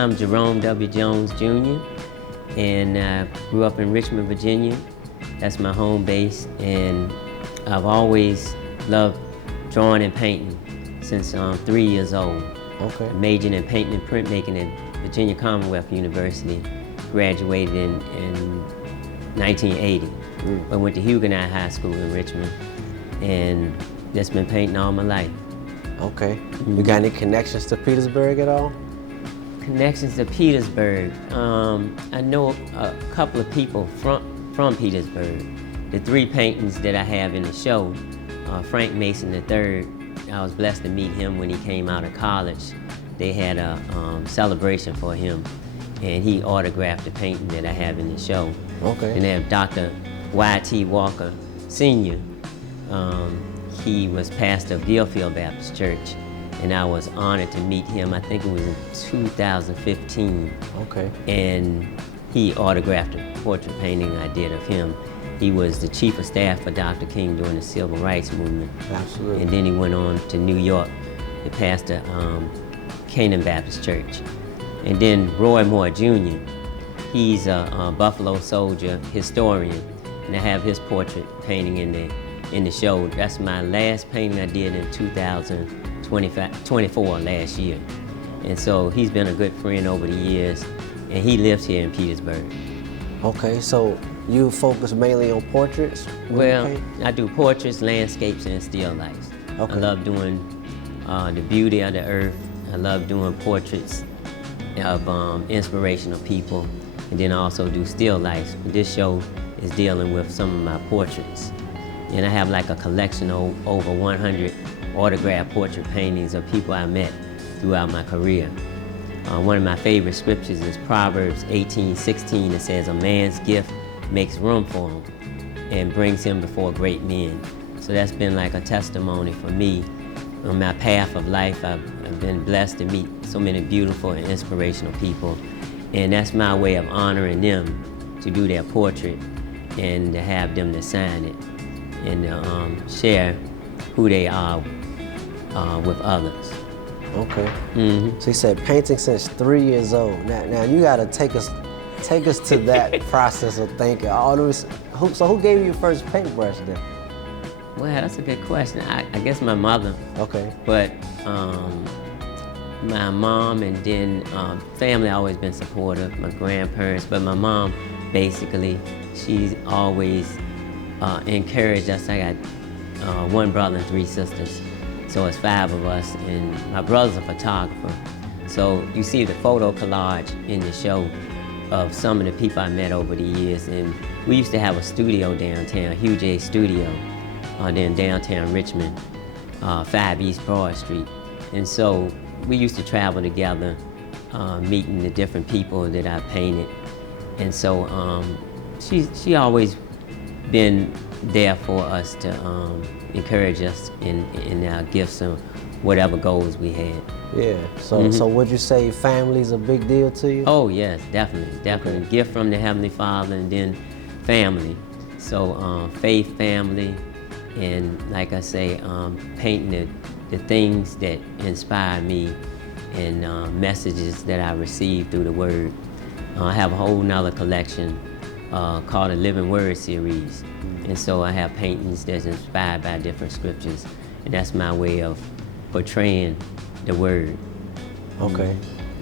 I'm Jerome W. Jones Jr. and grew up in Richmond, Virginia. That's my home base, and I've always loved drawing and painting since I'm 3 years old. Okay. I majored in painting and printmaking at Virginia Commonwealth University, graduated in 1980. I went to Huguenot High School in Richmond, and just been painting all my life. Okay. You got any connections to Petersburg at all? Connections to Petersburg. I know a couple of people from Petersburg. The three paintings that I have in the show, Frank Mason III, I was blessed to meet him when he came out of college. They had a celebration for him, and he autographed the painting that I have in the show. Okay. And they have Dr. Y.T. Walker Sr. He was pastor of Gillfield Baptist Church, and I was honored to meet him. I think it was in 2015. Okay. And he autographed a portrait painting I did of him. He was the chief of staff for Dr. King during the Civil Rights Movement. Absolutely. And then he went on to New York to pastor Canaan Baptist Church. And then Roy Moore Jr., he's a Buffalo Soldier historian, and I have his portrait painting in the show. That's my last painting I did in 2024, last year. And so he's been a good friend over the years, and he lives here in Petersburg. Okay, so you focus mainly on portraits? Well, I do portraits, landscapes, and still lifes. Okay. I love doing the beauty of the earth. I love doing portraits of inspirational people, and then I also do still lifes. This show is dealing with some of my portraits. And I have like a collection of over 100 autographed portrait paintings of people I met throughout my career. One of my favorite scriptures is Proverbs 18:16. It says, "A man's gift makes room for him and brings him before great men." So that's been like a testimony for me. On my path of life, I've been blessed to meet so many beautiful and inspirational people. And that's my way of honoring them, to do their portrait and to have them to sign it and share who they are with others. Okay. Mm-hmm. So you said painting since 3 years old. Now you gotta take us to that process of thinking. So who gave you your first paintbrush then? Well, that's a good question. I guess my mother. Okay. But my mom, and then family always been supportive, my grandparents, but my mom, basically, she's always encouraged us. I got one brother and 3 sisters, so it's 5 of us, and my brother's a photographer. So you see the photo collage in the show of some of the people I met over the years, and we used to have a studio downtown, Hugh J Studio, in downtown Richmond, 5 East Broad Street. And so we used to travel together, meeting the different people that I painted. And so she always been there for us to encourage us in our gifts and whatever goals we had. Yeah. So would you say family's a big deal to you? Oh yes, definitely. Okay. Gift from the Heavenly Father, and then family. So faith, family, and like I say, painting the things that inspire me, and messages that I receive through the Word. I have a whole nother collection called a Living Word series. And so I have paintings that's inspired by different scriptures, and that's my way of portraying the Word. Okay.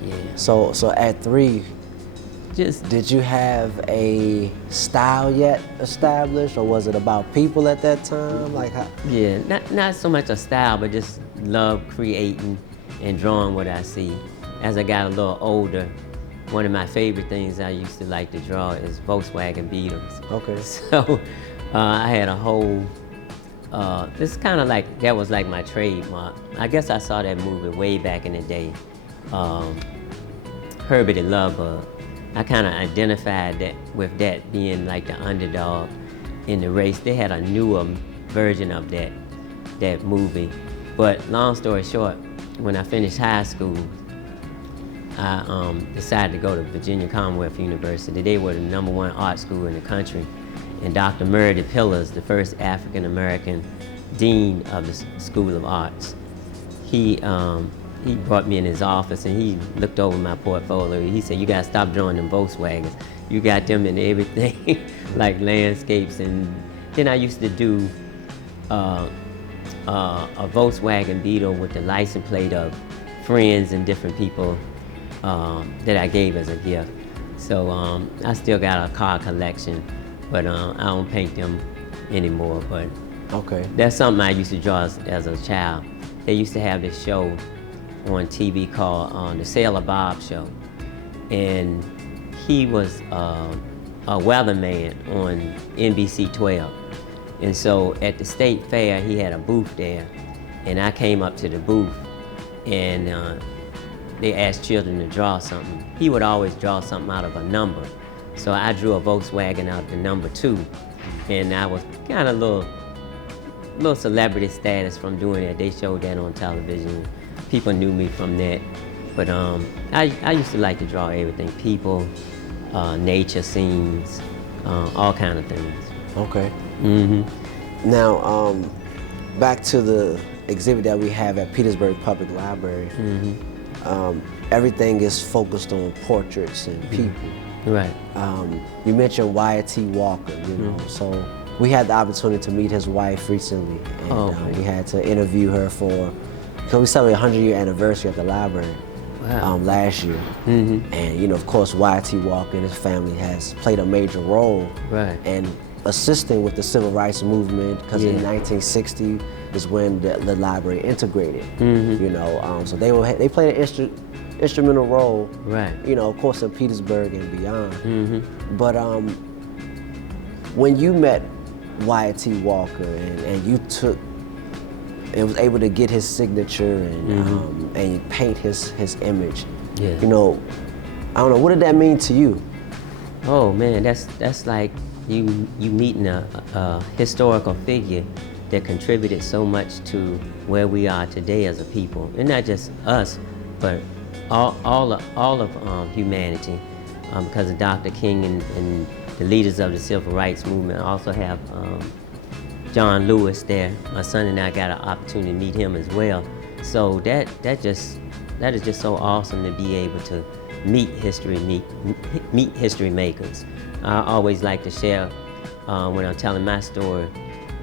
Yeah. So at 3, did you have a style yet established, or was it about people at that time? Like how? Yeah, not so much a style, but just love creating and drawing what I see. As I got a little older, one of my favorite things I used to like to draw is Volkswagen Beetles. Okay. So I had a whole, this kind of like, that was like my trademark. I guess I saw that movie way back in the day, Herbie the Love Bug. I kind of identified that with that being like the underdog in the race. They had a newer version of that movie. But long story short, when I finished high school, I decided to go to Virginia Commonwealth University. They were the #1 art school in the country. And Dr. Meredith Pillars, the first African-American dean of the School of Arts, he he brought me in his office and he looked over my portfolio. He said, "You gotta stop drawing them Volkswagens. You got them in everything, like landscapes." And then I used to do a Volkswagen Beetle with the license plate of friends and different people that I gave as a gift. So I still got a car collection, but I don't paint them anymore. But Okay. that's something I used to draw as a child. They used to have this show on TV called The Sailor Bob Show, and he was a weatherman on NBC 12. And so at the state fair, he had a booth there, and I came up to the booth, and they asked children to draw something. He would always draw something out of a number. So I drew a Volkswagen out of the number 2, and I was kind of little celebrity status from doing that. They showed that on television. People knew me from that. But I used to like to draw everything, people, nature scenes, all kind of things. Okay. Mm-hmm. Now, back to the exhibit that we have at Petersburg Public Library. Mm-hmm. Everything is focused on portraits and people. Right. You mentioned Wyatt T. Walker, you know, so we had the opportunity to meet his wife recently, and we had to interview her because we celebrated a 100-year anniversary at the library last year. Mm-hmm. And, you know, of course, Wyatt T. Walker and his family has played a major role in assisting with the civil rights movement, because in 1960 is when the library integrated, you know, so they played an instrumental role, you know, of course, in Petersburg and beyond. Mm-hmm. But when you met Wyatt T. Walker and you took and was able to get his signature and paint his image, you know, I don't know, what did that mean to you? Oh man, that's like you meeting a historical figure that contributed so much to where we are today as a people, and not just us, but all of humanity, because of Dr. King and the leaders of the civil rights movement. I also have John Lewis there. My son and I got an opportunity to meet him as well. So that is just so awesome to be able to meet history makers. I always like to share when I'm telling my story.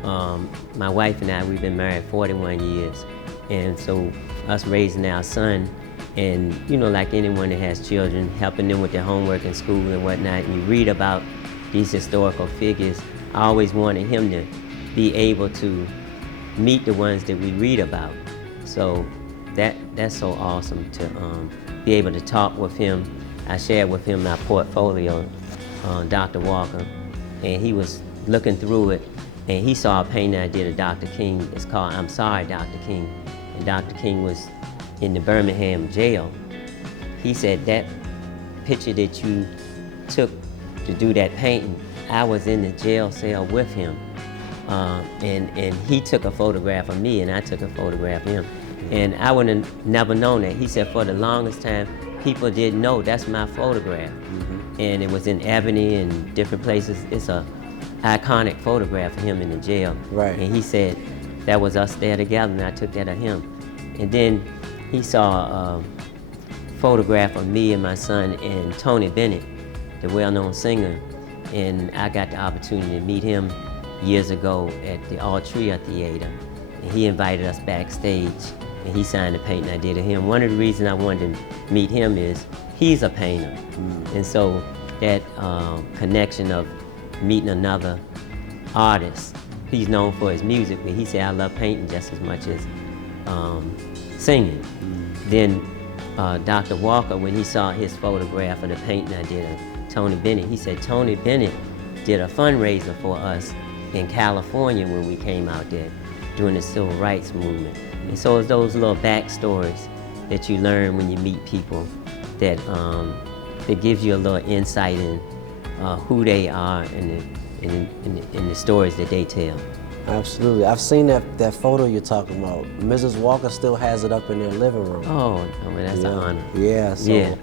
My wife and I, we've been married 41 years, and so us raising our son, and you know, like anyone that has children, helping them with their homework in school and whatnot, and you read about these historical figures, I always wanted him to be able to meet the ones that we read about. So that's so awesome to be able to talk with him. I shared with him my portfolio, Dr. Walker, and he was looking through it, and he saw a painting I did of Dr. King. It's called "I'm Sorry, Dr. King," and Dr. King was in the Birmingham jail. He said, that picture that you took to do that painting, I was in the jail cell with him, and he took a photograph of me and I took a photograph of him, and I would have never known that. He said for the longest time people didn't know that's my photograph, and it was in Ebony and different places. It's a iconic photograph of him in the jail, and he said that was us there together, and I took that of him. And then he saw a photograph of me and my son and Tony Bennett, the well-known singer, and I got the opportunity to meet him years ago at the Altria Theater, and he invited us backstage, and he signed the painting I did of him. One of the reasons I wanted to meet him is he's a painter, and so that connection of meeting another artist. He's known for his music, but he said, I love painting just as much as singing. Then Dr. Walker, when he saw his photograph of the painting I did of Tony Bennett, he said Tony Bennett did a fundraiser for us in California when we came out there during the civil rights movement. And so it's those little backstories that you learn when you meet people that that gives you a little insight in who they are and the stories that they tell. Absolutely. I've seen that photo you're talking about. Mrs. Walker still has it up in their living room. Oh, I mean, that's an honor. Yeah, so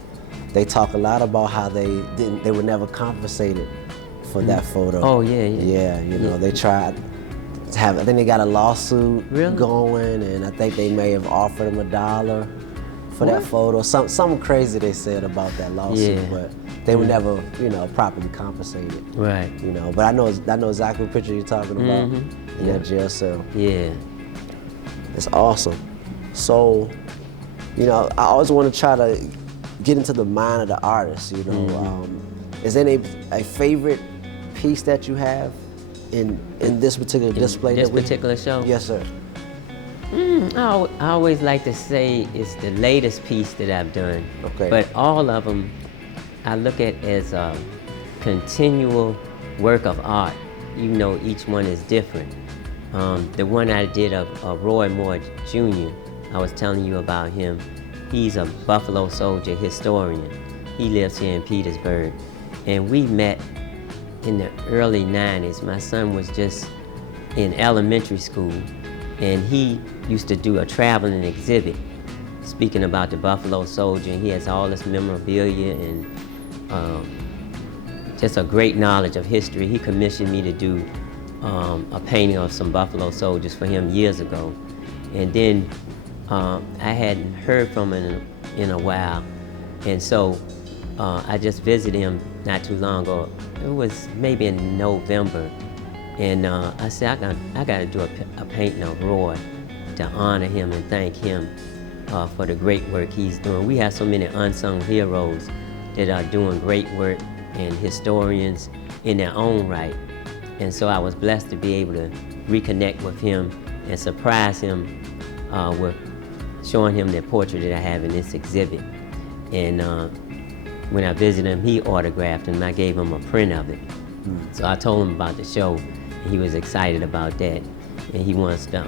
they talk a lot about how they were never compensated for that photo. Oh, yeah. Yeah, you know, they tried to have, I think they got a lawsuit going, and I think they may have offered them $1 for that photo. Something crazy they said about that lawsuit, but they were never, properly compensated. Right. But I know exactly what picture you're talking about in that jail cell. Yeah. It's awesome. So, I always want to try to get into the mind of the artist. Is there a favorite piece that you have in this particular display? This particular show? Yes, sir. I always like to say it's the latest piece that I've done. Okay. But all of them, I look at as a continual work of art, even though each one is different. The one I did of Roy Moore Jr., I was telling you about him. He's a Buffalo Soldier historian. He lives here in Petersburg. And we met in the early 90s. My son was just in elementary school, and he used to do a traveling exhibit speaking about the Buffalo Soldier. He has all this memorabilia and just a great knowledge of history. He commissioned me to do a painting of some Buffalo Soldiers for him years ago. And then I hadn't heard from him in a while, and so I just visited him not too long ago. It was maybe in November, and I said, I got to do a painting of Roy to honor him and thank him for the great work he's doing. We have so many unsung heroes that are doing great work and historians in their own right. And so I was blessed to be able to reconnect with him and surprise him with showing him the portrait that I have in this exhibit. And when I visited him, he autographed it, and I gave him a print of it. So I told him about the show, and he was excited about that. And he wants to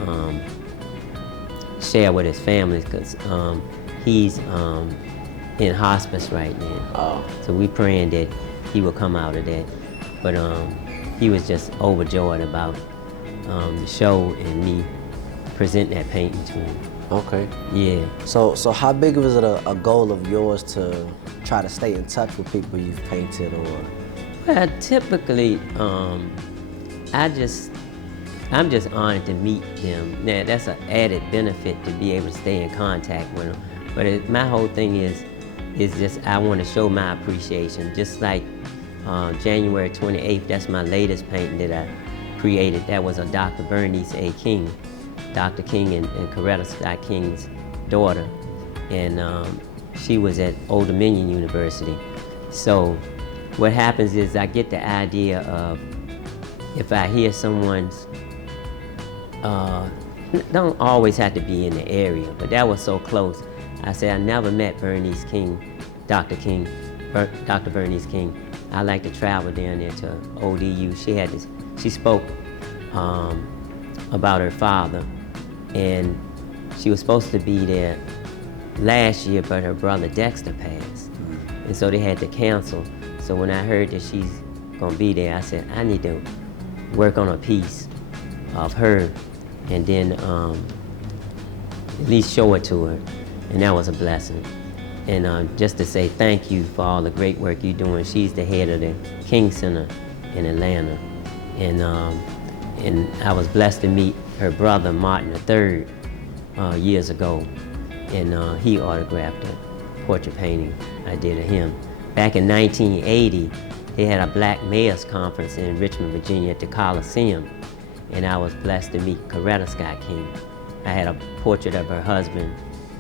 share with his family, because he's in hospice right now. So we praying that he will come out of that. But he was just overjoyed about the show and me presenting that painting to him. Okay. Yeah. So how big was it a goal of yours to try to stay in touch with people you've painted, or? Well, typically, I'm just honored to meet them. Now, that's an added benefit to be able to stay in contact with them. But my whole thing is just I want to show my appreciation. Just like January 28th, that's my latest painting that I created. That was a Dr. Bernice A. King. Dr. King and Coretta Scott King's daughter, and she was at Old Dominion University. So what happens is I get the idea of, if I hear someone's, don't always have to be in the area, but that was so close. I said, I never met Bernice King, Dr. Bernice King. I like to travel down there to ODU. She spoke about her father, and she was supposed to be there last year, but her brother Dexter passed. And so they had to cancel. So when I heard that she's gonna be there, I said, I need to work on a piece of her and then at least show it to her. And that was a blessing. And just to say thank you for all the great work you're doing. She's the head of the King Center in Atlanta. And I was blessed to meet her brother, Martin III, years ago. And he autographed a portrait painting I did of him. Back in 1980, they had a Black Mayors Conference in Richmond, Virginia at the Coliseum. And I was blessed to meet Coretta Scott King. I had a portrait of her husband,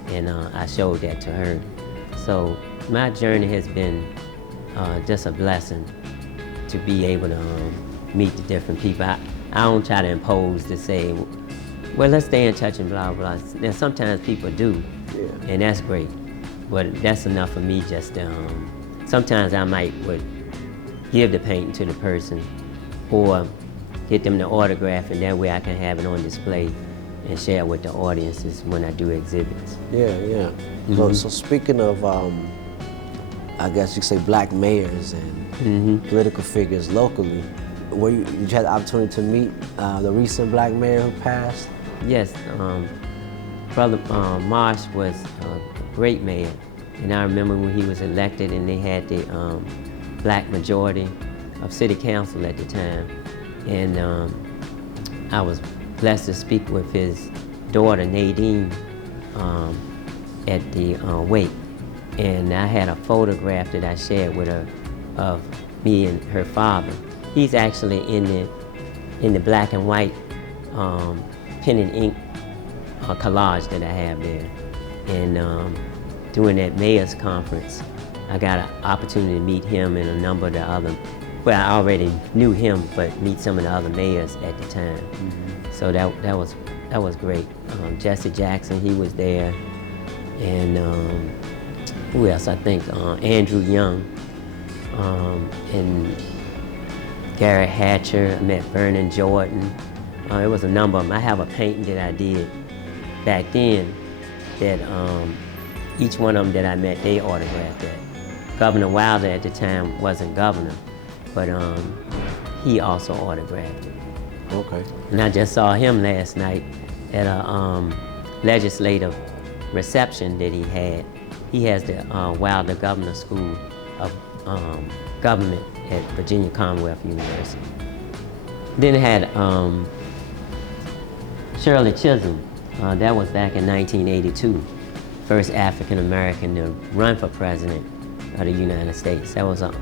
and I showed that to her. So my journey has been just a blessing to be able to meet the different people. I don't try to impose to say, well, let's stay in touch and blah, blah. Now, sometimes people do, and that's great. But that's enough for me just to, sometimes I would give the painting to the person or get them the autograph, and that way I can have it on display and share with the audiences when I do exhibits. Yeah. Mm-hmm. So speaking of, I guess you could say Black mayors and political figures locally, did you have the opportunity to meet the recent Black mayor who passed? Yes, Brother Marsh was a great mayor, and I remember when he was elected and they had the Black majority of city council at the time, and I was blessed to speak with his daughter Nadine at the wake. And I had a photograph that I shared with her of me and her father. He's actually in the black and white pen and ink collage that I have there. And during that mayor's conference, I got an opportunity to meet him and a number of the other, well, I already knew him, but meet some of the other mayors at the time. Mm-hmm. So that was great. Jesse Jackson, he was there. And who else? I think Andrew Young and Gary Hatcher. I met Vernon Jordan. It was a number of them. I have a painting that I did back then that each one of them that I met, they autographed that. Governor Wilder at the time wasn't governor, but he also autographed it. Okay. And I just saw him last night at a legislative reception that he had. He has the Wilder Governor School of Government at Virginia Commonwealth University. Then it had Shirley Chisholm. That was back in 1982. First African American to run for president of the United States. That was an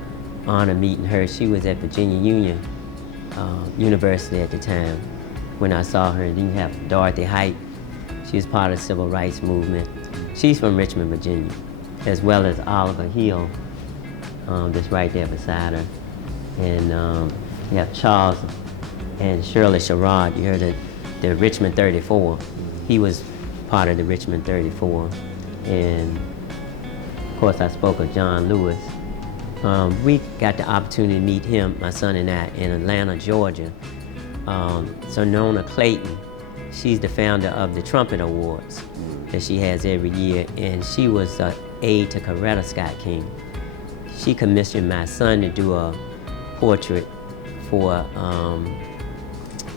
honor meeting her. She was at Virginia Union University at the time when I saw her. Then you have Dorothy Height. She was part of the Civil Rights Movement. She's from Richmond, Virginia, as well as Oliver Hill, that's right there beside her. And you have Charles and Shirley Sherrod. You heard the Richmond 34. He was part of the Richmond 34. And of course I spoke of John Lewis. We got the opportunity to meet him, my son and I, in Atlanta, Georgia. Sonona Clayton, she's the founder of the Trumpet Awards that she has every year, and she was an aide to Coretta Scott King. She commissioned my son to do a portrait for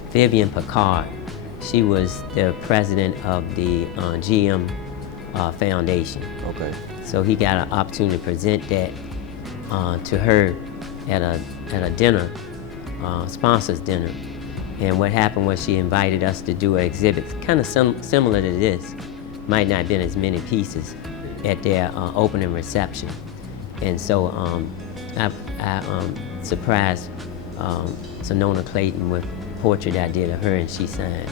Vivian Picard. She was the president of the GM Foundation. Okay. So he got an opportunity to present that to her at a dinner, sponsors dinner. And what happened was she invited us to do an exhibit, kind of similar to this. Might not have been as many pieces at their opening reception. And so I surprised Sonona Clayton with a portrait I did of her and she signed.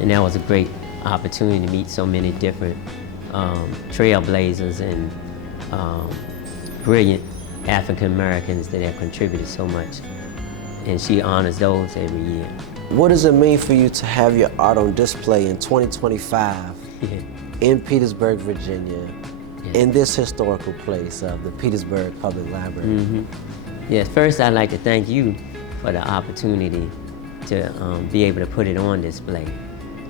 And that was a great opportunity to meet so many different trailblazers and brilliant African Americans that have contributed so much. And she honors those every year. What does it mean for you to have your art on display in 2025 in Petersburg, Virginia, in this historical place of the Petersburg Public Library? Mm-hmm. Yes, first I'd like to thank you for the opportunity to be able to put it on display.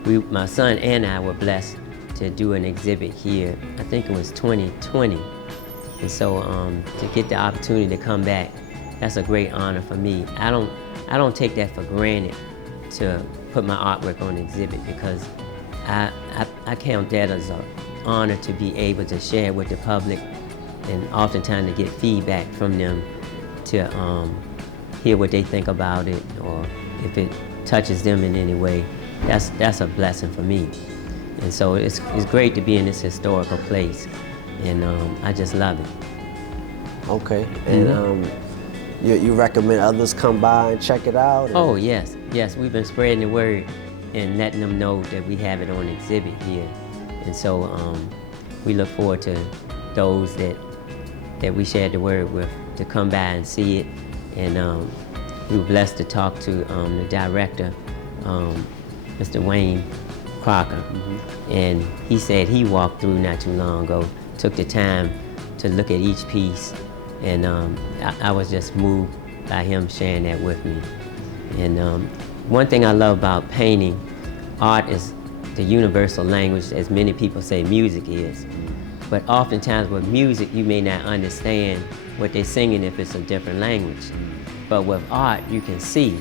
My son and I were blessed to do an exhibit here, I think it was 2020. And so to get the opportunity to come back, that's a great honor for me. I don't take that for granted to put my artwork on exhibit, because I count that as an honor to be able to share with the public, and oftentimes to get feedback from them to hear what they think about it, or if it touches them in any way. That's a blessing for me. And so it's great to be in this historical place, and I just love it. Okay, and you recommend others come by and check it out? Oh, yes, we've been spreading the word and letting them know that we have it on exhibit here. And so we look forward to those that we shared the word with to come by and see it. And we were blessed to talk to the director, Mr. Wayne Crocker. And he said he walked through not too long ago, took the time to look at each piece, and I was just moved by him sharing that with me. And one thing I love about painting, art is the universal language, as many people say music is. But oftentimes with music, you may not understand what they're singing if it's a different language. But with art, you can see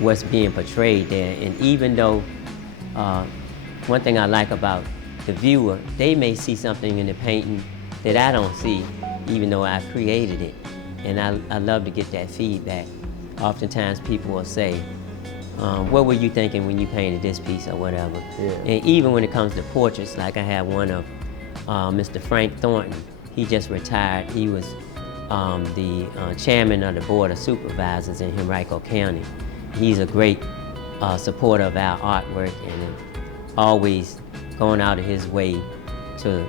what's being portrayed there. And even though, one thing I like about the viewer, they may see something in the painting that I don't see, even though I created it. And I love to get that feedback. Oftentimes people will say, what were you thinking when you painted this piece or whatever? Yeah. And even when it comes to portraits, like I have one of Mr. Frank Thornton. He just retired. He was the chairman of the Board of Supervisors in Henrico County. He's a great supporter of our artwork and always going out of his way to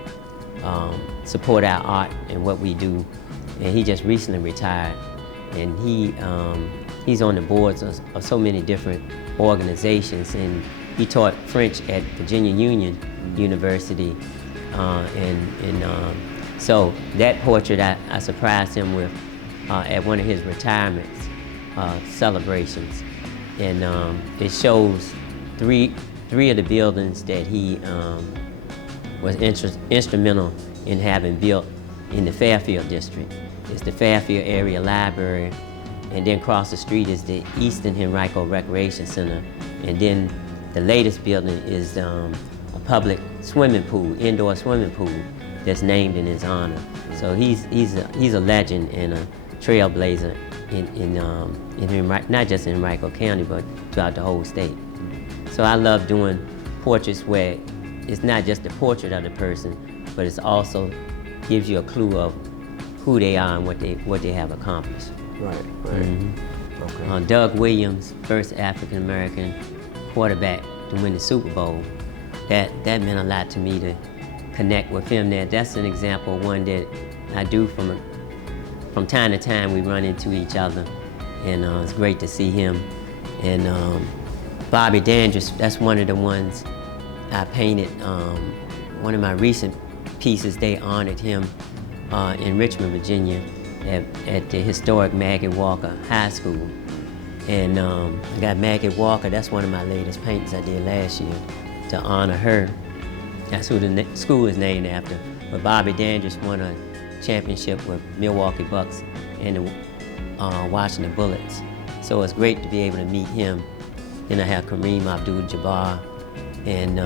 support our art and what we do. And he just recently retired. And he's on the boards of so many different organizations. And he taught French at Virginia Union University. So that portrait I surprised him with at one of his retirement celebrations. And it shows three of the buildings that he was instrumental in having built in the Fairfield district. It's the Fairfield Area Library, and then across the street is the Eastern Henrico Recreation Center. And then the latest building is a public swimming pool, indoor swimming pool, that's named in his honor. So he's a legend and a trailblazer in not just in Henrico County, but throughout the whole state. So I love doing portraits where it's not just the portrait of the person, but it's also gives you a clue of who they are and what they have accomplished. Right. Mm-hmm. Okay. Doug Williams, first African American quarterback to win the Super Bowl. That meant a lot to me to connect with him. That's an example of one that I do from time to time. We run into each other, and it's great to see him. And Bobby Dandridge, that's one of the ones I painted. One of my recent pieces, they honored him in Richmond, Virginia, at the historic Maggie Walker High School. And I got Maggie Walker, that's one of my latest paintings I did last year, to honor her. That's who the school is named after. But Bobby Dandridge won a championship with Milwaukee Bucks and the Washington Bullets. So it's great to be able to meet him. Then I have Kareem Abdul-Jabbar and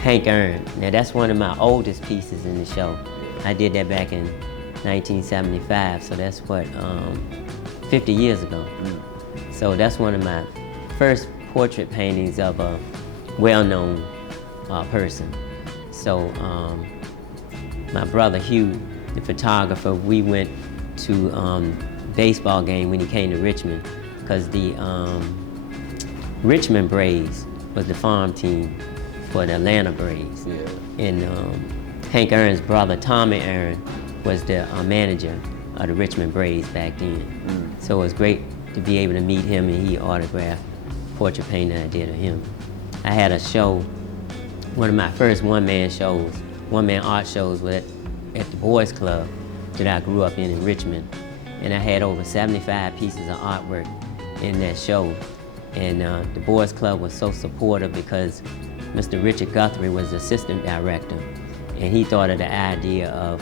Hank Aaron. Now that's one of my oldest pieces in the show. I did that back in 1975, so that's what, 50 years ago. So that's one of my first portrait paintings of a well-known person. So my brother Hugh, the photographer, we went to baseball game when he came to Richmond, because the Richmond Braves was the farm team for the Atlanta Braves. Yeah. And Hank Aaron's brother, Tommy Aaron, was the manager of the Richmond Braves back then. So it was great to be able to meet him, and he autographed portrait painting I did of him. I had a show, one of my first one-man art shows was at the Boys Club that I grew up in Richmond. And I had over 75 pieces of artwork in that show. And the Boys Club was so supportive because Mr. Richard Guthrie was the assistant director. And he thought of the idea of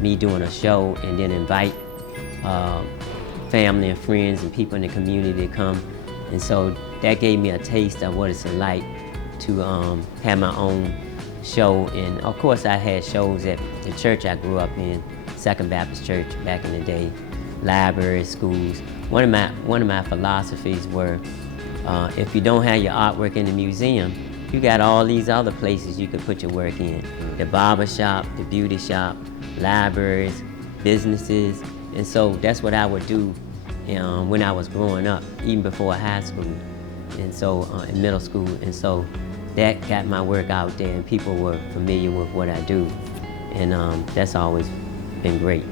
me doing a show and then invite family and friends and people in the community to come. And so that gave me a taste of what it's like to have my own show. And of course I had shows at the church I grew up in, Second Baptist Church back in the day, libraries, schools. One of my philosophies were, if you don't have your artwork in the museum, you got all these other places you could put your work in. The barber shop, the beauty shop, libraries, businesses. And so that's what I would do when I was growing up, even before high school, and so in middle school. And so that got my work out there, and people were familiar with what I do. And that's always been great.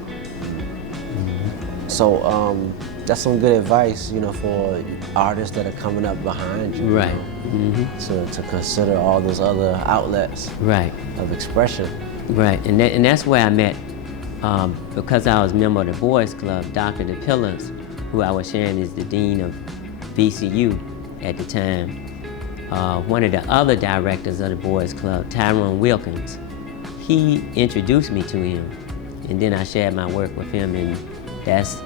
So that's some good advice, for artists that are coming up behind you. Right. To consider all those other outlets. Right. Of expression. Right, and that's where I met, because I was a member of the Boys Club, Dr. DePillars, who I was sharing is the dean of VCU at the time. One of the other directors of the Boys Club, Tyrone Wilkins, he introduced me to him, and then I shared my work with him, and that's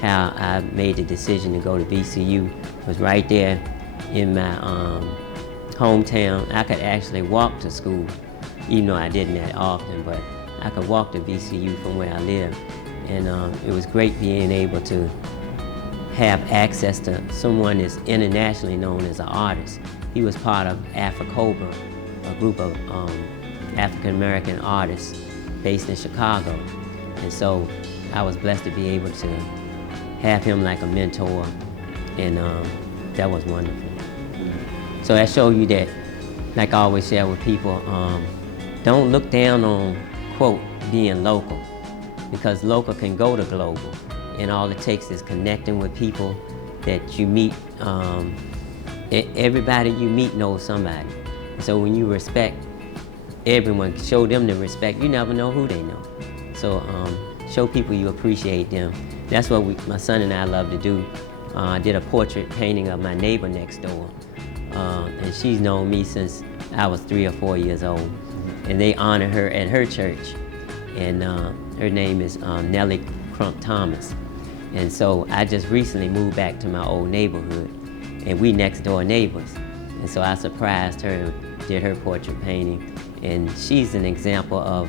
how I made the decision to go to VCU. It was right there in my hometown. I could actually walk to school, even though I didn't that often, but I could walk to VCU from where I lived. And it was great being able to have access to someone that's internationally known as an artist. He was part of Afro-Cobra, a group of African-American artists based in Chicago. And so I was blessed to be able to have him like a mentor, and that was wonderful. So that showed you that, like I always share with people, don't look down on, quote, being local, because local can go to global, and all it takes is connecting with people that you meet. Everybody you meet knows somebody. So when you respect everyone, show them the respect, you never know who they know. So show people you appreciate them. That's what my son and I love to do. I did a portrait painting of my neighbor next door, and she's known me since I was 3 or 4 years old. And they honor her at her church, and her name is Nellie Crump Thomas. And so I just recently moved back to my old neighborhood, and we next door neighbors. And so I surprised her and did her portrait painting. And she's an example of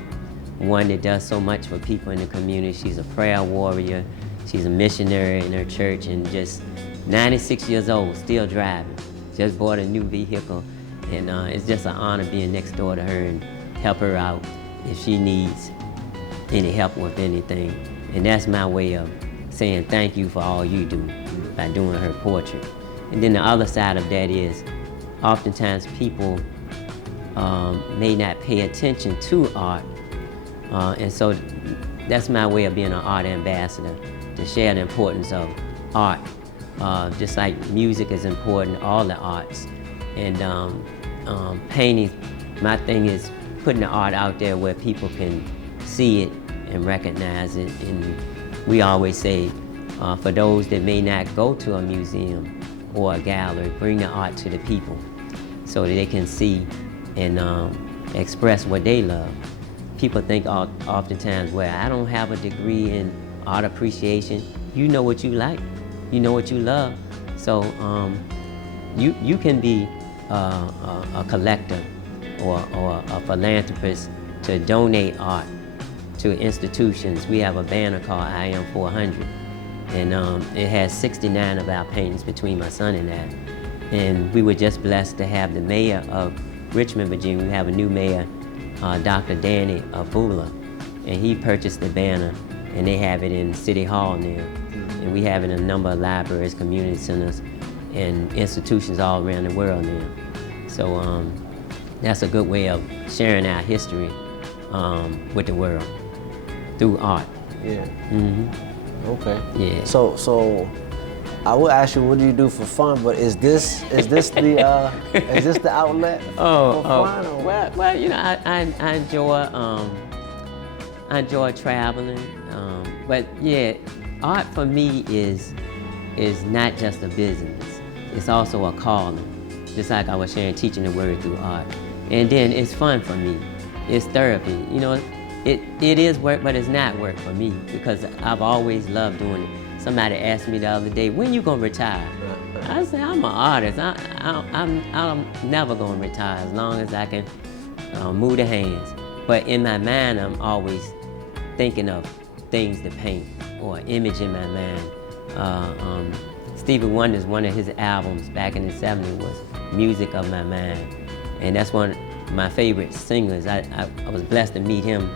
one that does so much for people in the community. She's a prayer warrior. She's a missionary in her church, and just 96 years old, still driving. Just bought a new vehicle, and it's just an honor being next door to her and help her out if she needs any help with anything. And that's my way of saying thank you for all you do by doing her portrait. And then the other side of that is, oftentimes people may not pay attention to art, and so that's my way of being an art ambassador, to share the importance of art. Just like music is important, all the arts. And painting, my thing is putting the art out there where people can see it and recognize it. And we always say, for those that may not go to a museum or a gallery, bring the art to the people so that they can see and express what they love. People think oftentimes, well, I don't have a degree in art appreciation. You know what you like, you know what you love. So you can be a collector or a philanthropist to donate art to institutions. We have a banner called I Am 400, and it has 69 of our paintings between my son and I. And we were just blessed to have the mayor of Richmond, Virginia. We have a new mayor, Dr. Danny Avula, and he purchased the banner, and they have it in City Hall now. And we have it in a number of libraries, community centers, and institutions all around the world now. So that's a good way of sharing our history with the world through art. Yeah. Mm-hmm. Okay. Yeah. So I will ask you, what do you do for fun? But is this the is this the outlet for fun? Or? Well, you know, I enjoy traveling. But yeah, art for me is not just a business. It's also a calling. Just like I was sharing, teaching the word through art. And then it's fun for me. It's therapy. You know, it is work, but it's not work for me, because I've always loved doing it. Somebody asked me the other day, when you gonna retire? I said, I'm an artist. I'm never gonna retire as long as I can move the hands. But in my mind, I'm always thinking of things to paint or an image in my mind. Stevie Wonder's, one of his albums back in the 70s was Music of My Mind. And that's one of my favorite singers. I was blessed to meet him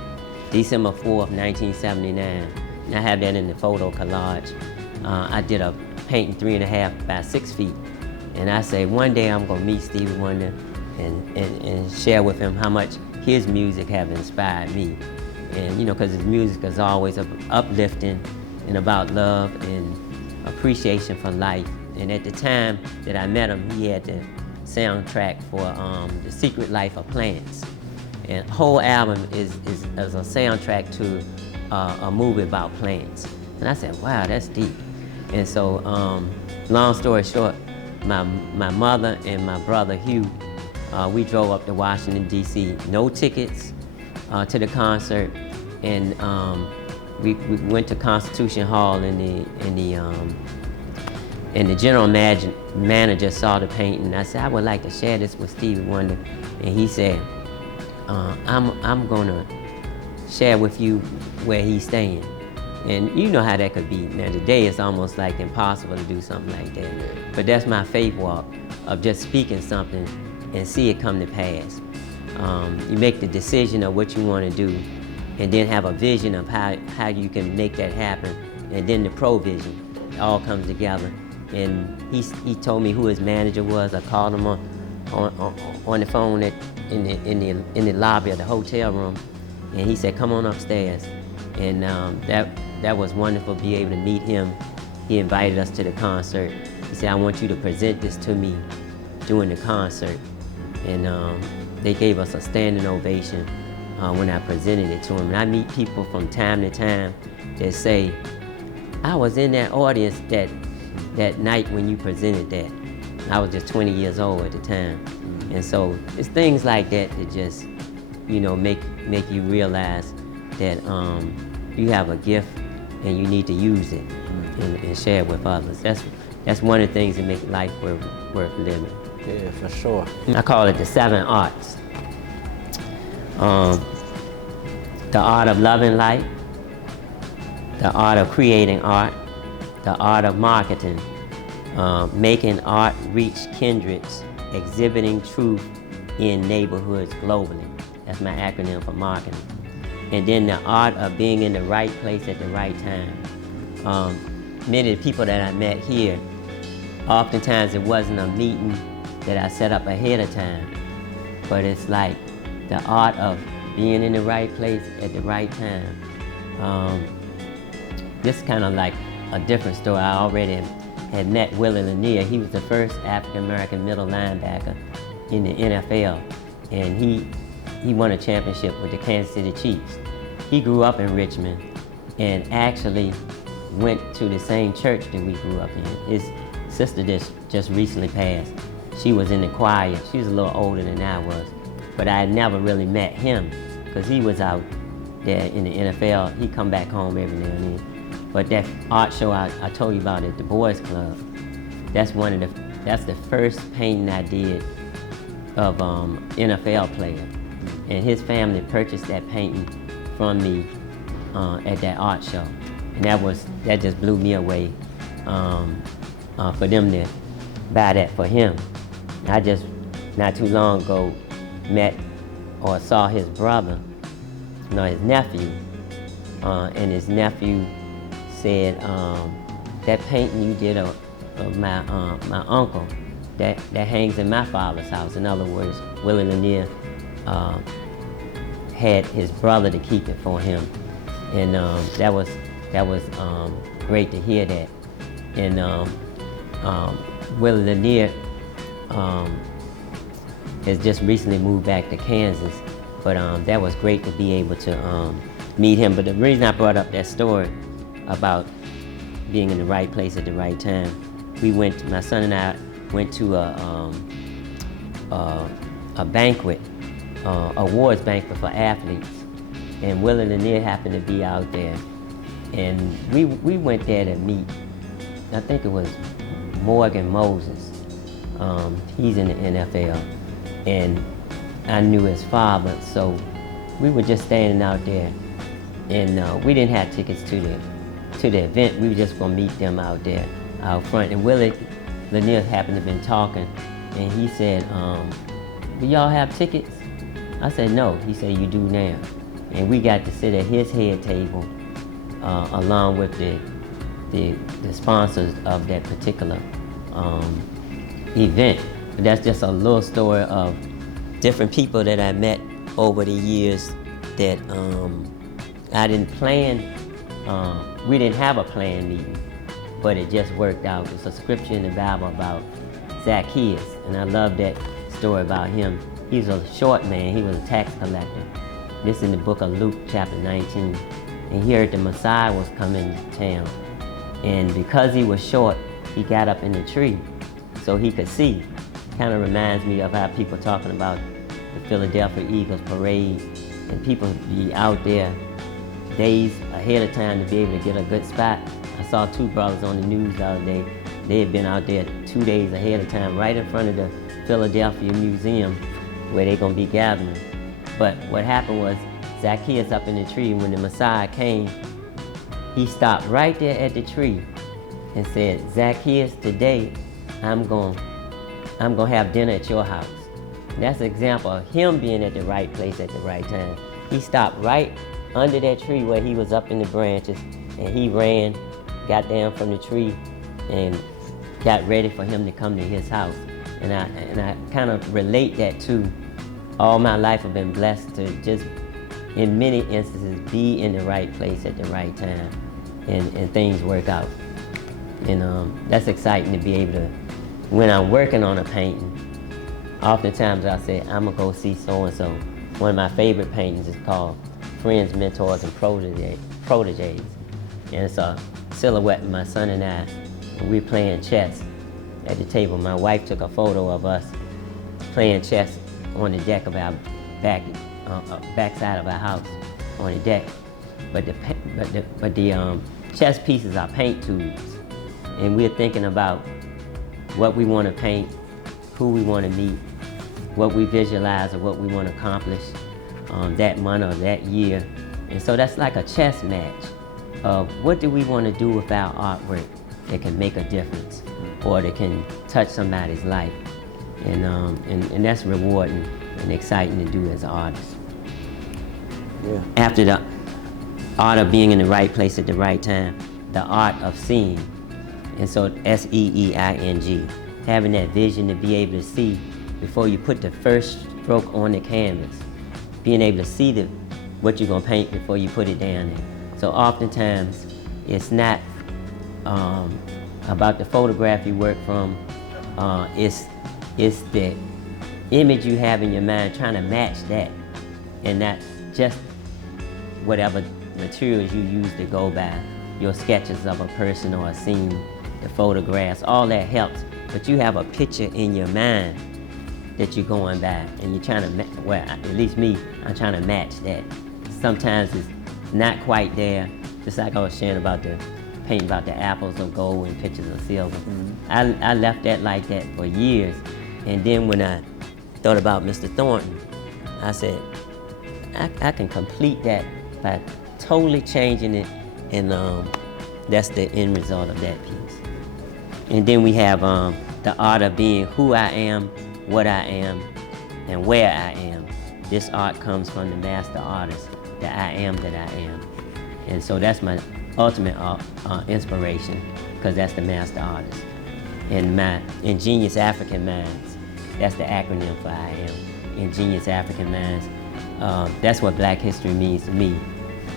December 4th, 1979. And I have that in the photo collage. I did a painting 3.5 by 6 feet. And I say, one day I'm gonna meet Stevie Wonder and share with him how much his music have inspired me. And you know, because his music is always uplifting and about love and appreciation for life. And at the time that I met him, he had the soundtrack for The Secret Life of Plants. And the whole album is a soundtrack to a movie about plants. And I said, wow, that's deep. And so, long story short, my mother and my brother Hugh, we drove up to Washington, D.C., no tickets to the concert. And we went to Constitution Hall, and the general manager saw the painting. I said, I would like to share this with Stevie Wonder. And he said, I'm gonna share with you where he's staying. And you know how that could be. Now today it's almost like impossible to do something like that. But that's my faith walk, of just speaking something and see it come to pass. You make the decision of what you want to do, and then have a vision of how you can make that happen, and then the provision all comes together. And he told me who his manager was. I called him on the phone in the lobby of the hotel room, and he said, "Come on upstairs." And that was wonderful to be able to meet him. He invited us to the concert. He said, "I want you to present this to me during the concert." And they gave us a standing ovation when I presented it to him. And I meet people from time to time that say, "I was in that audience that night when you presented that." I was just 20 years old at the time. And so it's things like that that just, make you realize that you have a gift and you need to use it and share it with others. That's one of the things that make life worth living. Yeah, for sure. I call it the 7 arts. The art of loving life, the art of creating art, the art of marketing, making art reach kindreds, exhibiting truth in neighborhoods globally. That's my acronym for marketing. And then the art of being in the right place at the right time. Many of the people that I met here, oftentimes it wasn't a meeting that I set up ahead of time, but it's like the art of being in the right place at the right time. This is kind of like a different story. I already had met Willie Lanier. He was the first African-American middle linebacker in the NFL, and he won a championship with the Kansas City Chiefs. He grew up in Richmond and actually went to the same church that we grew up in. His sister just recently passed. She was in the choir. She was a little older than I was, but I had never really met him because he was out there in the NFL. He'd come back home every now and then. But that art show I told you about at the Boys Club, that's the first painting I did of NFL player. And his family purchased that painting from me at that art show. And that just blew me away for them to buy that for him. I just, not too long ago, met or saw his brother, his nephew, and his nephew said, "That painting you did of my uncle, that hangs in my father's house." In other words, Willie Lanier had his brother to keep it for him, and that was great to hear that. And Willie Lanier has just recently moved back to Kansas, but that was great to be able to meet him. But the reason I brought up that story about being in the right place at the right time, my son and I went to a banquet, awards banquet for athletes, and Willie Lanier happened to be out there, and we went there to meet, I think it was Morgan Moses. He's in the NFL, and I knew his father, so we were just standing out there, and we didn't have tickets to the event. We were just gonna meet them out there, out front. And Willie Lanier happened to have been talking, and he said, "Do y'all have tickets?" I said, "No." He said, "You do now." And we got to sit at his head table along with the sponsors of that particular event. But that's just a little story of different people that I met over the years that I didn't plan. We didn't have a planned meeting, but it just worked out. There's a scripture in the Bible about Zacchaeus, and I love that story about him. He's a short man. He was a tax collector. This is in the book of Luke, chapter 19. And he heard the Messiah was coming to town. And because he was short, he got up in the tree so he could see. Kind of reminds me of how people talking about the Philadelphia Eagles parade, and people be out there days ahead of time to be able to get a good spot. I saw 2 brothers on the news the other day. They had been out there 2 days ahead of time, right in front of the Philadelphia Museum where they're gonna be gathering. But what happened was Zacchaeus up in the tree, when the Messiah came, he stopped right there at the tree and said, Zacchaeus, today I'm gonna have dinner at your house. And that's an example of him being at the right place at the right time. He stopped right under that tree where he was up in the branches, and he ran, got down from the tree, and got ready for him to come to his house. And I kind of relate that to all my life. I've been blessed to just, in many instances, be in the right place at the right time, and things work out. And that's exciting to be able to, when I'm working on a painting, oftentimes I say, I'm gonna go see so-and-so. One of my favorite paintings is called Friends, Mentors, and Proteges. And it's a silhouette of my son and I, and we're playing chess at the table. My wife took a photo of us playing chess on the deck of our backside of our house, on the deck. But the chess pieces are paint tubes, and we're thinking about what we want to paint, who we want to meet, what we visualize or what we want to accomplish that month or that year. And so that's like a chess match of what do we want to do with our artwork that can make a difference or that can touch somebody's life. And that's rewarding and exciting to do as an artist. Yeah. After the art of being in the right place at the right time, the art of seeing. And so S-E-E-I-N-G, having that vision to be able to see before you put the first stroke on the canvas, being able to see what you're gonna paint before you put it down there. So oftentimes, it's not about the photograph you work from, it's the image you have in your mind, trying to match that, and not just whatever materials you use to go by, your sketches of a person or a scene, the photographs, all that helps. But you have a picture in your mind that you're going by, and you're trying to, well, at least me, I'm trying to match that. Sometimes it's not quite there, just like I was sharing about the painting about the apples of gold and pictures of silver. Mm-hmm. I left that like that for years, and then when I thought about Mr. Thornton, I said, I can complete that by totally changing it, and that's the end result of that piece. And then we have the art of being who I am, what I am, and where I am. This art comes from the master artist, the I am that I am. And so that's my ultimate inspiration, because that's the master artist. And my Ingenious African Minds, that's the acronym for I am. Ingenious African Minds. That's what Black history means to me.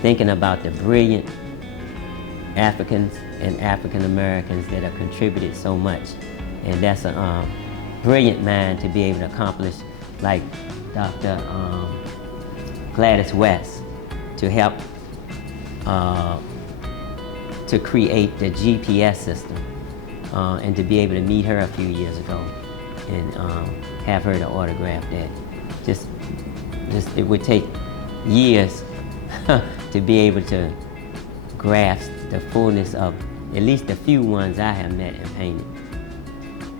Thinking about the brilliant Africans and African Americans that have contributed so much. And that's a brilliant mind to be able to accomplish, like Dr. Gladys West, to help to create the GPS system, and to be able to meet her a few years ago and have her to autograph that. Just it would take years to be able to grasp the fullness of at least the few ones I have met and painted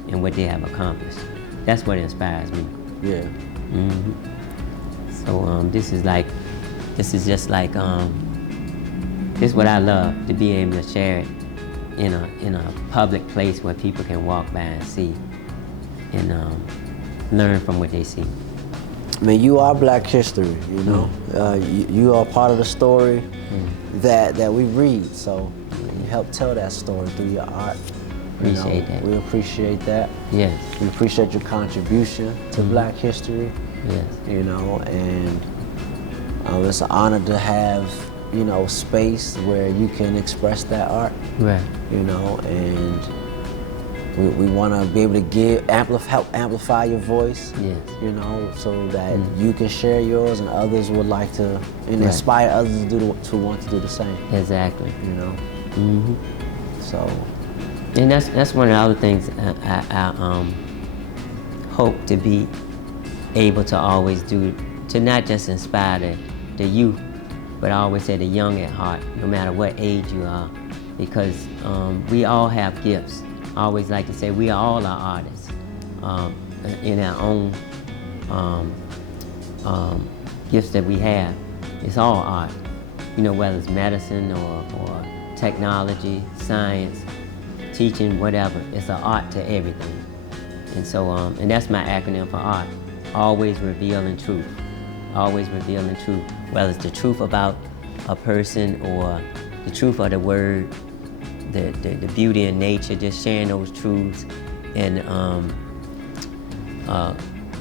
and what they have accomplished. That's what inspires me. Yeah. Mm-hmm. So this is just like this is what I love, to be able to share it in a public place where people can walk by and see and learn from what they see. I mean, you are Black history, you know. You are part of the story that we read. So you help tell that story through your art. Appreciate that. We appreciate that. Yes. We appreciate your contribution to Black history. Yes. You know, and it's an honor to have, you know, space where you can express that art. Right. You know, and we want to be able to help amplify your voice. Yes. You know, so that you can share yours, and others would like to, and inspire others to want to do the same. Exactly. You know. Mm-hmm. So. And that's one of the other things I hope to be able to always do, to not just inspire the youth, but I always say the young at heart, no matter what age you are, because we all have gifts. I always like to say we all are artists in our own gifts that we have. It's all art, you know, whether it's medicine or technology, science, teaching, whatever. It's an art to everything. And so, and that's my acronym for art. Always revealing truth. Always revealing truth. Whether it's the truth about a person or the truth of the word, the beauty in nature, just sharing those truths. And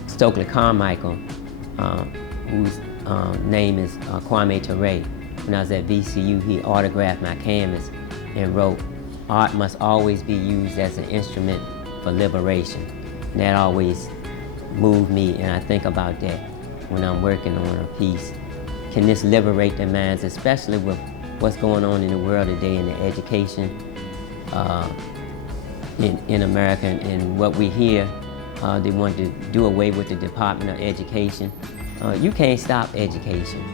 Stokely Carmichael, whose name is Kwame Ture, when I was at VCU, he autographed my canvas and wrote, "Art must always be used as an instrument for liberation." And that always moved me, and I think about that when I'm working on a piece. Can this liberate their minds, especially with what's going on in the world today in the education in America, and what we hear, they want to do away with the Department of Education. You can't stop education.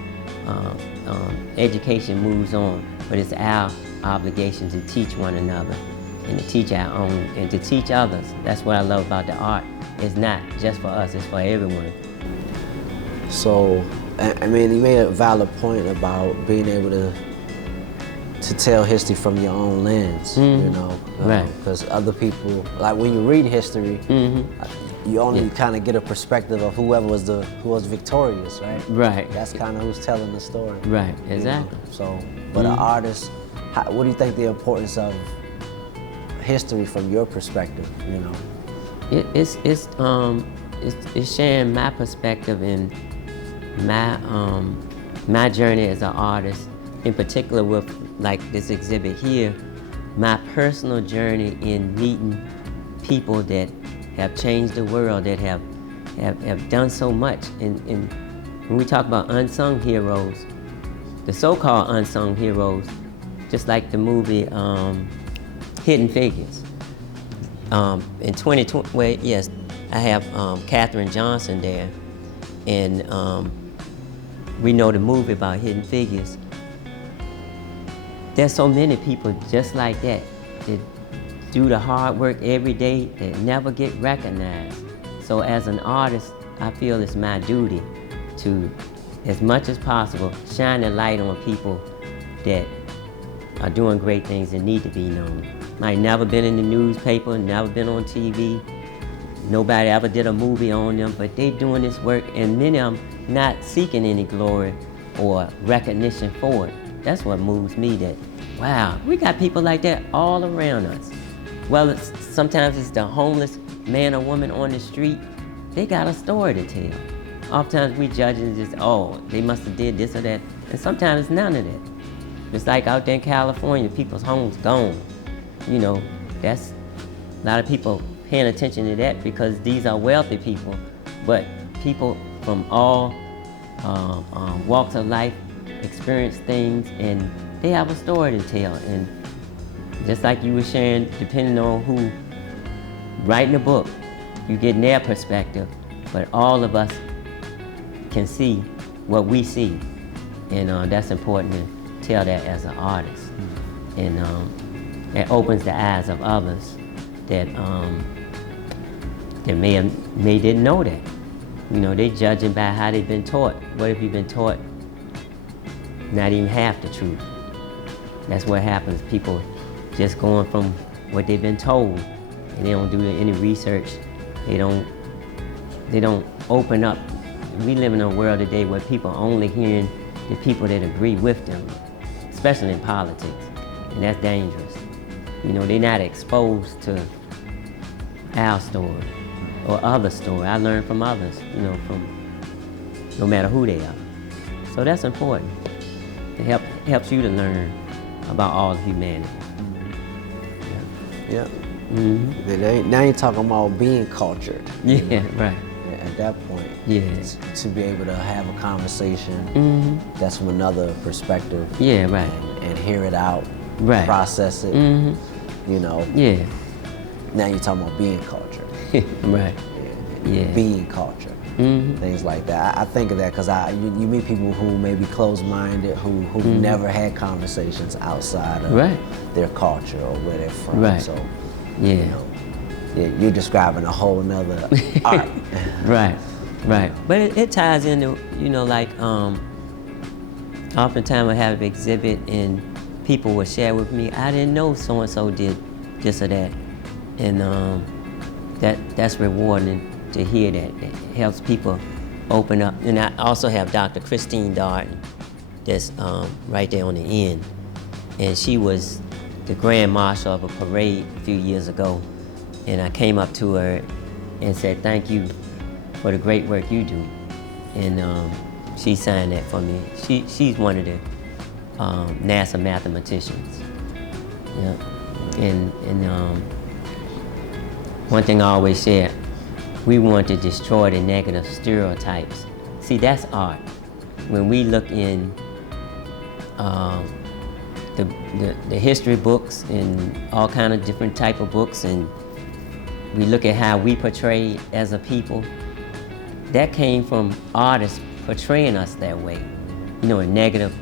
Education moves on, but it's our obligation to teach one another and to teach our own and to teach others. That's what I love about the art. It's not just for us, it's for everyone. So, I mean, you made a valid point about being able to tell history from your own lens, you know, right? Because other people, like when you read history, you only kind of get a perspective of who was victorious, right? Right. That's kind of who's telling the story. Right. Exactly. You know? So, but an artist, what do you think the importance of history from your perspective? You know, it's sharing my perspective and my journey as an artist, in particular with like this exhibit here, my personal journey in meeting people that have changed the world, that have done so much. And when we talk about unsung heroes, the so-called unsung heroes, just like the movie Hidden Figures. In 2020, well, yes, I have Katherine Johnson there, and we know the movie about Hidden Figures. There's so many people just like that do the hard work every day that never get recognized. So as an artist, I feel it's my duty to, as much as possible, shine a light on people that are doing great things and need to be known. Might never been in the newspaper, never been on TV, nobody ever did a movie on them, but they doing this work, and many of them not seeking any glory or recognition for it. That's what moves me, that, wow, we got people like that all around us. Well, sometimes it's the homeless man or woman on the street. They got a story to tell. Oftentimes we judge and just, oh, they must have did this or that. And sometimes it's none of that. It's like out there in California, people's homes gone. You know, that's a lot of people paying attention to that because these are wealthy people. But people from all walks of life experience things, and they have a story to tell. And just like you were sharing, depending on who writing the book, you get their perspective, but all of us can see what we see. And that's important to tell that as an artist. And it opens the eyes of others that may didn't know that. You know, they judging by how they've been taught. What if you've been taught not even half the truth? That's what happens. People just going from what they've been told, and they don't do any research. They don't open up. We live in a world today where people are only hearing the people that agree with them, especially in politics, and that's dangerous. You know, they're not exposed to our story or other story. I learn from others, you know, from no matter who they are. So that's important. It helps you to learn about all of humanity. Yeah. Now you're talking about being cultured. Yeah, right. At that point, to be able to have a conversation that's from another perspective. Yeah, right. And hear it out, process it. You know. Yeah. Now you're talking about being cultured. Right. Yeah. Being cultured. Things like that. I think of that because you meet people who may be closed-minded, who've never had conversations outside of their culture or where they're from. Right. So, you know, you're describing a whole nother art. Right. But it ties into, you know, like oftentimes I have an exhibit and people would share with me, I didn't know so-and-so did this or that. And that's rewarding to hear that. It helps people open up. And I also have Dr. Christine Darden that's right there on the end. And she was the Grand Marshal of a parade a few years ago. And I came up to her and said, thank you for the great work you do. And she signed that for me. She's one of the NASA mathematicians. Yeah. And one thing I always said, we want to destroy the negative stereotypes. See, that's art. When we look in the history books and all kind of different type of books, and we look at how we portray as a people, that came from artists portraying us that way, you know, in negative,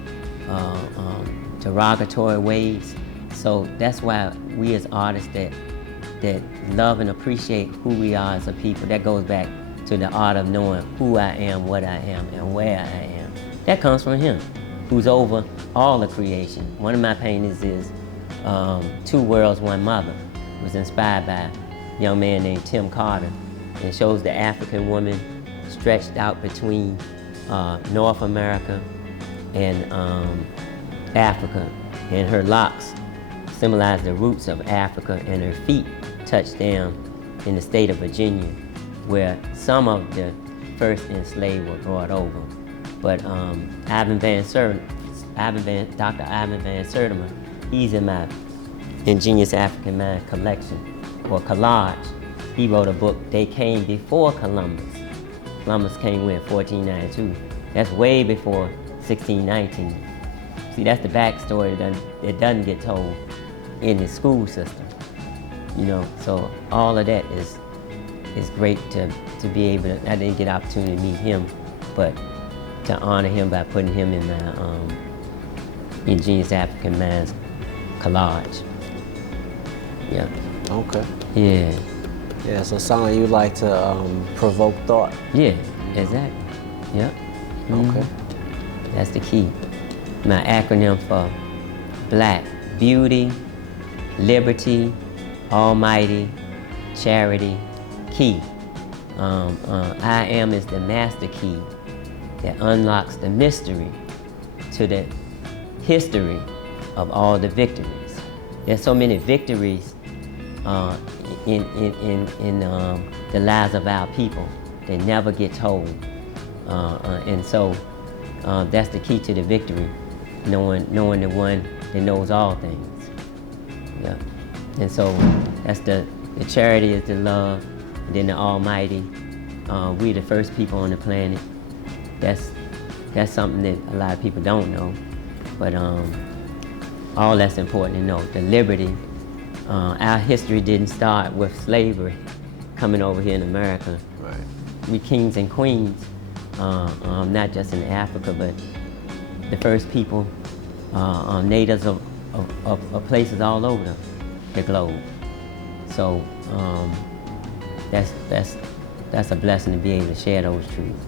derogatory ways. So that's why we as artists that love and appreciate who we are as a people, that goes back to the art of knowing who I am, what I am, and where I am. That comes from him, who's over all the creation. One of my paintings is Two Worlds, One Mother. It was inspired by a young man named Tim Carter. It shows the African woman stretched out between North America and Africa, and her locks symbolize the roots of Africa, and her feet touch down in the state of Virginia, where some of the first enslaved were brought over. But Dr. Ivan Van Sertima, he's in my Ingenious African Mind collection, or collage. He wrote a book, They Came Before Columbus. Columbus came in 1492. That's way before 1619. See, that's the backstory that doesn't get told in the school system, you know. So all of that is great to be able to. I didn't get an opportunity to meet him, but to honor him by putting him in my Ingenious African Minds collage. Yeah. Okay. Yeah. Yeah, so it sounds like you like to provoke thought. Yeah, exactly. Yeah. Okay. That's the key. My acronym for Black: beauty, liberty, almighty, charity, key. I am is the master key that unlocks the mystery to the history of all the victories. There's so many victories in the lives of our people that never get told. And so that's the key to the victory, knowing the one that knows all things. Yeah. And so that's the charity is the love, and then the almighty. We're the first people on the planet. That's something that a lot of people don't know, but all that's important to know. The liberty, our history didn't start with slavery coming over here in America. Right. We kings and queens, not just in Africa, but the first people, natives of places all over the globe. So that's a blessing to be able to share those truths.